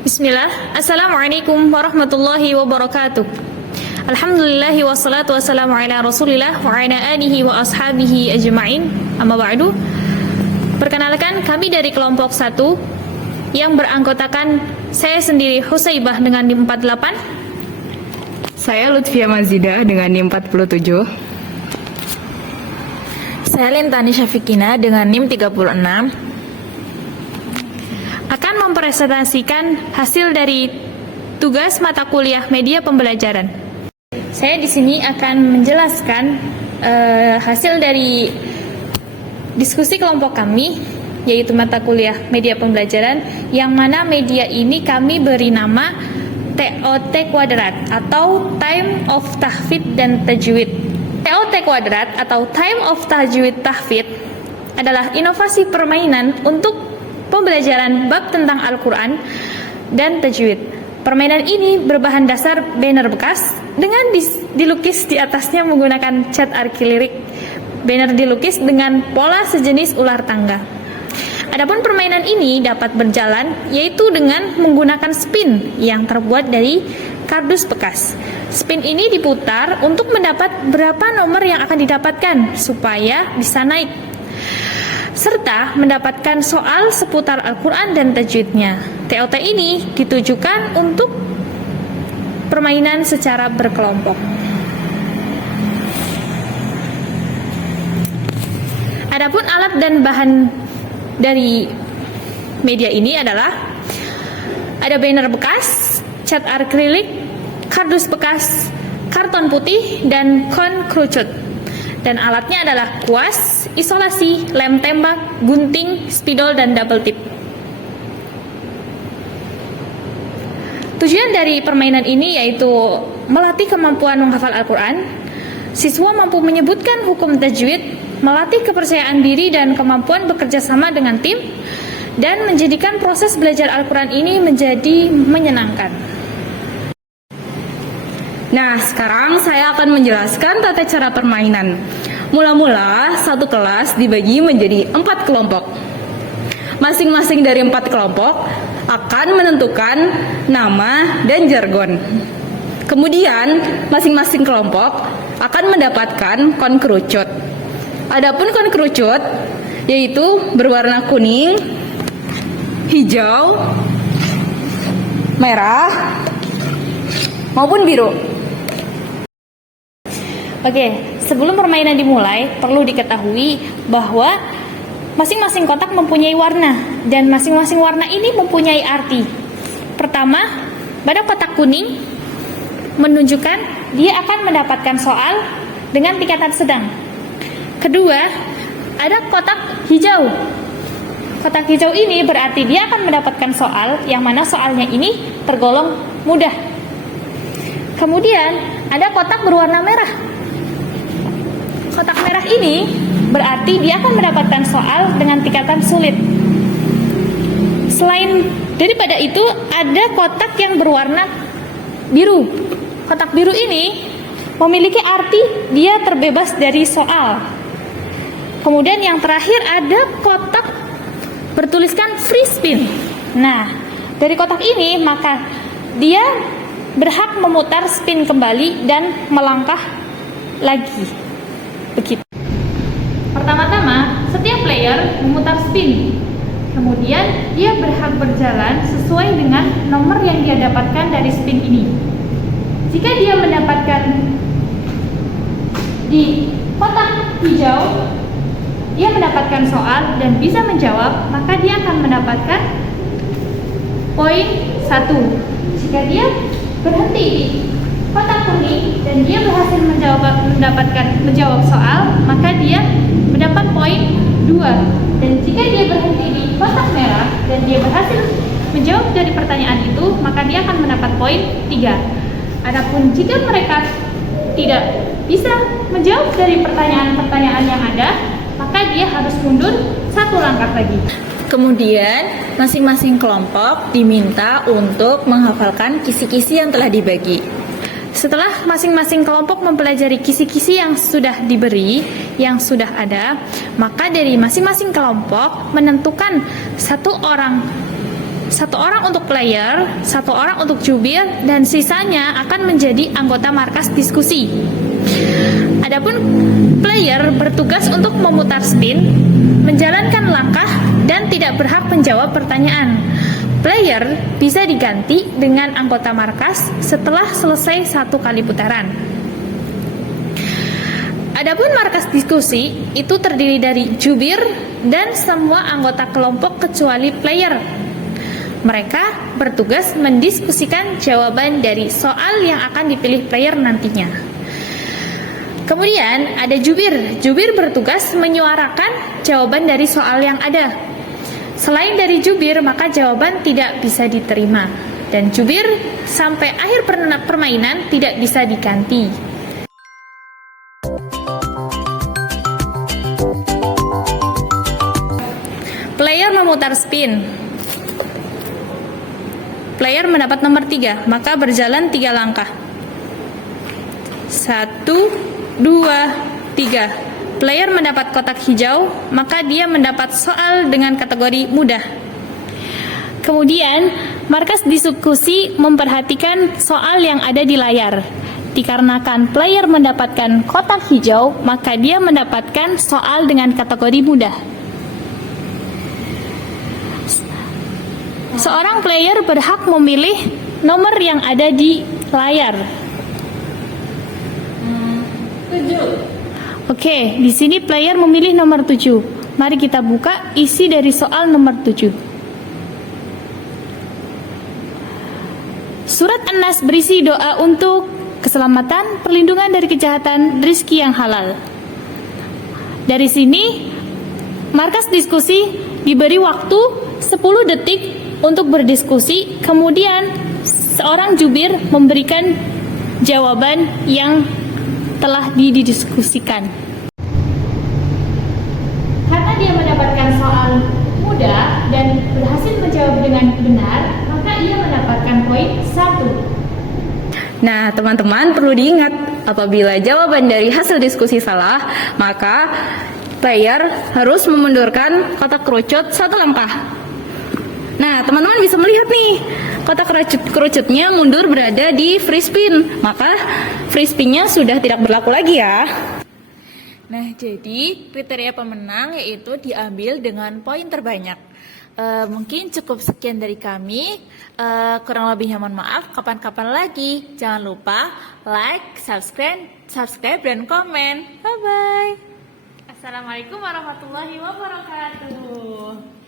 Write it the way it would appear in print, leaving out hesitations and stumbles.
Bismillah. Assalamualaikum warahmatullahi wabarakatuh. Alhamdulillahi wassalatu wassalamu ala rasulillah wa ala alihi wa ashabihi ajma'in. Amma ba'du. Perkenalkan, kami dari kelompok 1 yang beranggotakan saya sendiri Husaibah dengan NIM 48. Saya Lutfia Mazidah dengan NIM 47. Saya Lintani Syafikina dengan NIM 36. Akan mempresentasikan hasil dari tugas mata kuliah media pembelajaran. Saya di sini akan menjelaskan hasil dari diskusi kelompok kami, yaitu mata kuliah media pembelajaran, yang mana media ini kami beri nama TOT kuadrat atau Time of Tahfidz dan Tajwid. TOT kuadrat atau Time of Tajwid Tahfidz adalah inovasi permainan untuk pembelajaran bab tentang Al-Quran dan Tajwid. Permainan ini berbahan dasar banner bekas dengan dilukis di atasnya menggunakan cat akrilik. Banner dilukis dengan pola sejenis ular tangga. Adapun permainan ini dapat berjalan yaitu dengan menggunakan spin yang terbuat dari kardus bekas. Spin ini diputar untuk mendapat berapa nomor yang akan didapatkan supaya bisa naik, serta mendapatkan soal seputar Al-Quran dan tajwidnya. TOT ini ditujukan untuk permainan secara berkelompok. Adapun alat dan bahan dari media ini adalah ada banner bekas, cat akrilik, kardus bekas, karton putih, dan kon kerucut. Dan alatnya adalah kuas, isolasi, lem tembak, gunting, spidol, dan double tip. Tujuan dari permainan ini yaitu melatih kemampuan menghafal Al-Quran. Siswa mampu menyebutkan hukum tajwid, melatih kepercayaan diri dan kemampuan bekerja sama dengan tim, dan menjadikan proses belajar Al-Quran ini menjadi menyenangkan. Nah, sekarang saya akan menjelaskan tata cara permainan. Mula-mula, satu kelas dibagi menjadi 4 kelompok. Masing-masing dari 4 kelompok akan menentukan nama dan jargon. Kemudian, masing-masing kelompok akan mendapatkan kon kerucut. Adapun kon kerucut yaitu berwarna kuning, hijau, merah, maupun biru. Oke, sebelum permainan dimulai, perlu diketahui bahwa masing-masing kotak mempunyai warna, dan masing-masing warna ini mempunyai arti. Pertama, pada kotak kuning menunjukkan dia akan mendapatkan soal dengan tingkatan sedang. Kedua, ada kotak hijau. Kotak hijau ini berarti dia akan mendapatkan soal yang mana soalnya ini tergolong mudah. Kemudian, ada kotak berwarna merah. Kotak merah ini berarti dia akan mendapatkan soal dengan tingkatan sulit. Selain daripada itu, ada kotak yang berwarna biru. Kotak biru ini memiliki arti dia terbebas dari soal. Kemudian yang terakhir ada kotak bertuliskan free spin. Nah, dari kotak ini maka dia berhak memutar spin kembali dan melangkah lagi. Begitu. Pertama-tama, setiap player memutar spin. Kemudian dia berhak berjalan sesuai dengan nomor yang dia dapatkan dari spin ini. Jika dia mendapatkan di kotak hijau, dia mendapatkan soal dan bisa menjawab, maka dia akan mendapatkan poin 1. Jika dia berhenti di kotak kuning dan dia berhasil menjawab soal, maka dia mendapat poin 2. Dan jika dia berhenti di kotak merah dan dia berhasil menjawab dari pertanyaan itu, maka dia akan mendapat poin 3. Adapun jika mereka tidak bisa menjawab dari pertanyaan-pertanyaan yang ada, maka dia harus mundur 1 langkah lagi. Kemudian, masing-masing kelompok diminta untuk menghafalkan kisi-kisi yang telah dibagi. Setelah masing-masing kelompok mempelajari kisi-kisi yang sudah diberi, yang sudah ada, maka dari masing-masing kelompok menentukan 1 orang satu orang untuk player, satu orang untuk jubir, dan sisanya akan menjadi anggota markas diskusi. Adapun player bertugas untuk memutar spin, menjalankan langkah, dan tidak berhak menjawab pertanyaan. Player bisa diganti dengan anggota markas setelah selesai satu kali putaran. Adapun markas diskusi itu terdiri dari jubir dan semua anggota kelompok kecuali player. Mereka bertugas mendiskusikan jawaban dari soal yang akan dipilih player nantinya. Kemudian ada jubir. Jubir bertugas menyuarakan jawaban dari soal yang ada. Selain dari jubir, maka jawaban tidak bisa diterima. Dan jubir sampai akhir permainan tidak bisa diganti. Player memutar spin. Player mendapat nomor 3, maka berjalan 3 langkah. 1, 2, 3. Player mendapat kotak hijau, maka dia mendapat soal dengan kategori mudah. Kemudian, markas diskusi memperhatikan soal yang ada di layar. Dikarenakan player mendapatkan kotak hijau, maka dia mendapatkan soal dengan kategori mudah. Seorang player berhak memilih nomor yang ada di layar. 7. Oke, di sini player memilih nomor 7. Mari kita buka isi dari soal nomor 7. Surat An-Nas berisi doa untuk keselamatan, perlindungan dari kejahatan, rezeki yang halal. Dari sini, markas diskusi diberi waktu 10 detik untuk berdiskusi, kemudian seorang jubir memberikan jawaban yang telah didiskusikan. Karena dia mendapatkan soal mudah dan berhasil menjawab dengan benar, maka ia mendapatkan poin 1. Nah, teman-teman perlu diingat, apabila jawaban dari hasil diskusi salah, maka player harus memundurkan kotak kerucut 1 langkah. Nah, teman-teman bisa melihat nih, kotak kerucutnya mundur berada di free spin, maka free spinnya sudah tidak berlaku lagi ya. Nah, jadi kriteria pemenang yaitu diambil dengan poin terbanyak. Mungkin cukup sekian dari kami. Kurang lebihnya mohon maaf. Kapan-kapan lagi. Jangan lupa like, subscribe dan komen. Bye bye. Assalamualaikum warahmatullahi wabarakatuh.